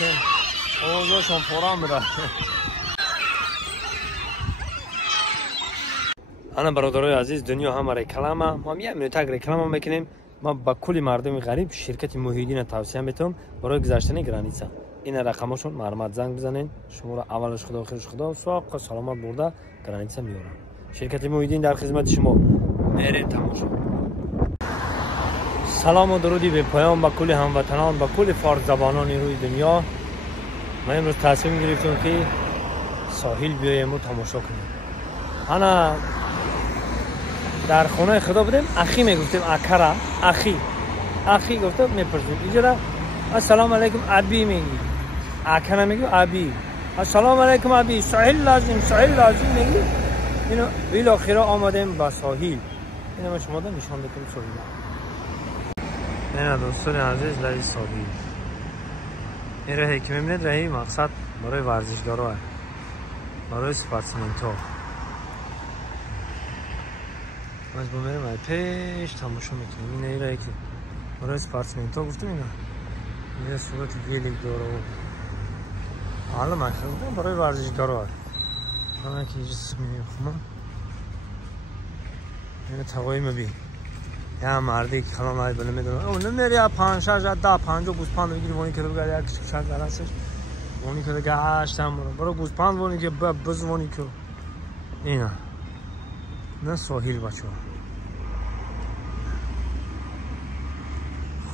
که اوضاعشون پرام میره. انا برادرای عزیز دنیا هم رکلامه ما میام تگ رکلام میکنیم. ما با کلی مردم غریب شرکت محیدین توصیه میتونم برای گذشتن گرانیسا. این رقمشون معلومات زنگ بزنین. شما را اولش خدا آخرش خدا ساق سلامت برده گرانیسا میارن. شرکت محیدین در خدمت شما. برید تماشا. سلام و درودی به پایان با کلی هموطنان با کلی فارس زبانان روی دنیا. ما امروز تصمیم گرفتیم که ساحل بیایم و تماشا کنیم. انا در خونه خدا بودیم اخی میگفتیم اکرا اخی گفته میپرسیم اینجا السلام علیکم ابی میگی اکرا میگی ابی السلام علیکم ابی ساحل لازم میگی. اینو بالاخره آمدیم با ساحل. اینو شما رو نشان بدم ساحل. نه دوستان عزیز لای ساحل این راهی که میبینید راهی مقصد برای ورزشکارا برای سپورتسمن‌ها. از بمیرم پیش تماشا میکنیم. این راهی که برای سپورتسمن‌ها گفتم اینا یه صورت ویلیک داره و حالا من خودم برای ورزشکارا من که جسم میخوام این توایی مبی یا مردی که خلام های بله میدونم اون نمیری 5 6 10 50 گوسپند میگیری وانی که بگه یک کشک درستش وانی که گاشتم برو گوسپند وانی که بز وانی که اینا نه ساحل بچه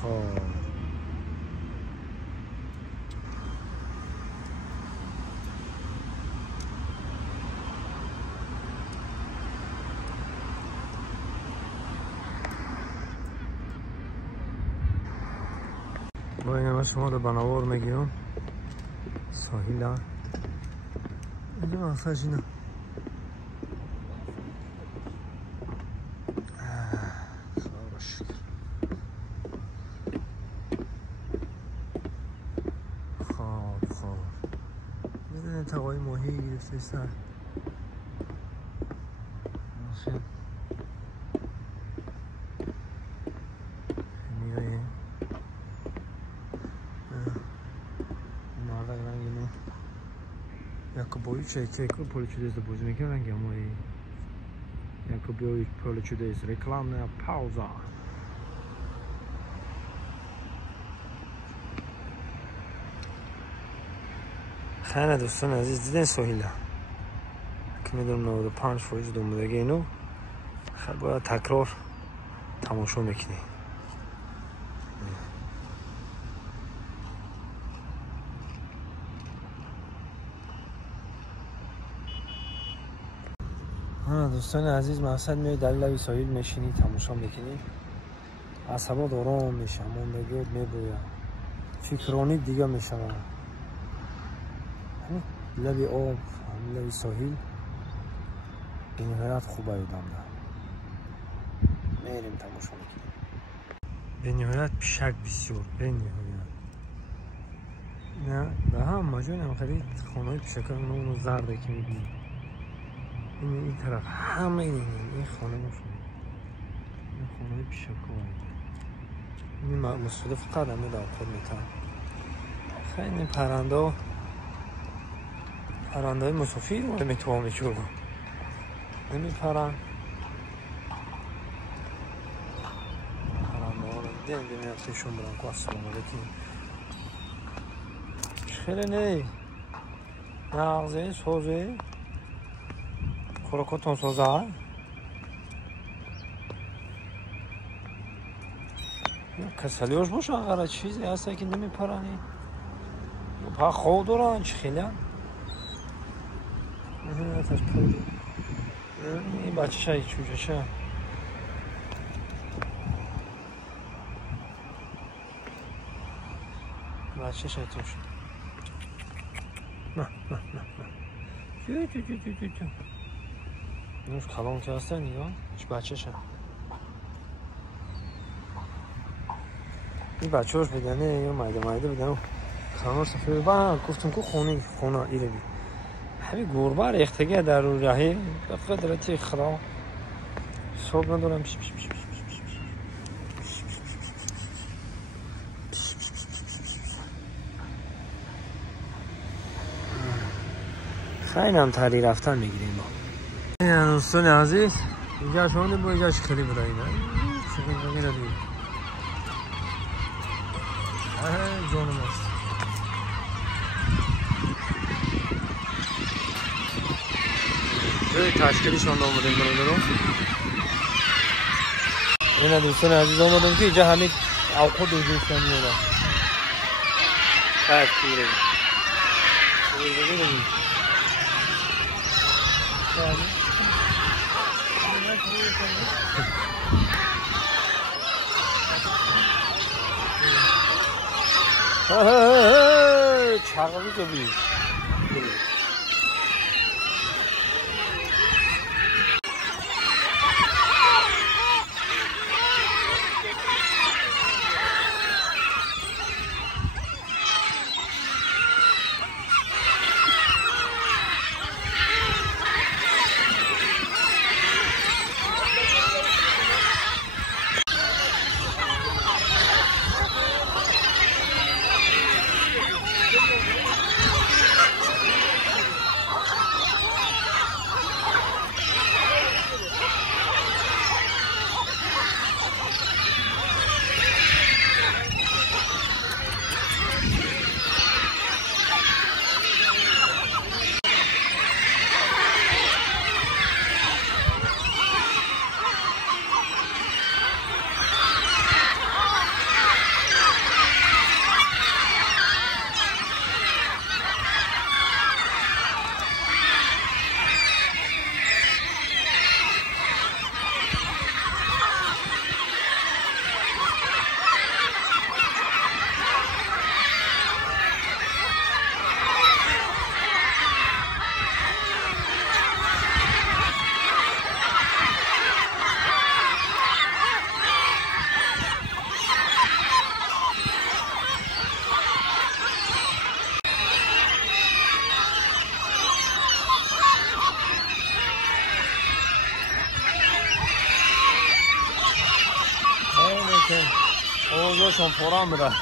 خب با این شما رو بناور میگیرم ساحل ها اینجا مقصدش اینه. خدا شکر خواب میدونه تقایی ماهی گرفته سر C'è che poi ci deve poi che andiamo e poi ci deve reclame a pausa. خیلی دوستان عزیز دیدن ساحل که میدونم 95% دومدگی اینو خیلی باید تکرار تماشا میکنی. دوستان عزیز مقصد میای در لبی ساحل میشینی تماشا میکنی عصبات آرام میشه من بگید میبویم فکرانی دیگه میشه لبی آب لبی ساحل این حیات خوبه ایدم ده میریم تماشا میکنیم. به نهایت پیشک بسیار به نهایت نه به هم مجانم خرید خانه پیشک اونو زرده که میبینیم این طرف همه این خانه مشون این خانه پیشکو این مصادف قدمه در خود میتن خیلی پرنده های مسافیر رو میتوان میچورم نمی پرند پرنده ها رو دیدیم اتشون برن که السلام علیکم خیلی نه نغزه سوزه خوراکاتون سوزه کسلیوش باشه اگر چیزی هسته که نمیپرنی پا خود دارن چی خیلی هم این بچه شایی چوچه شه بچه شایی توش نه جو نوش کلام که هسته نگاه چی بچه شه این بچه هاش بدنه یا مایده بدنه کلام سفید با گفتم که خونه ایره بی همین گربه ریختگی در رو راهی به قدرتی خدا صبح ندارم خیلی هم تری رفتن میگیریم ما. این دوستان عزیز اینجا شما با اینجاش خیلی برای نه چون بگیره دیگه جانم است جای تشکیلیشان آمدیم برای این دوستان عزیز آمدیم که اینجا همین اوقات دوستان میادن تشکیلی چاقی تو بی اوضاعشون فرا میره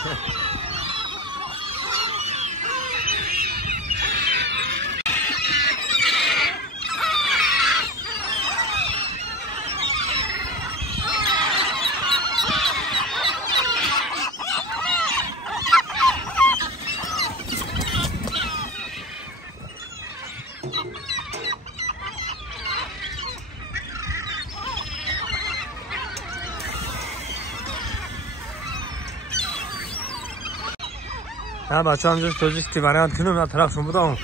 ها بچه هم جز توجیش تیبریان کنم یا طرف شما بودم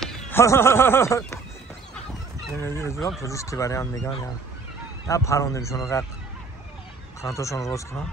نمیدونم توجیش تیبریان میگن یا پرانده میشون رو قد خانتاشون روز کنم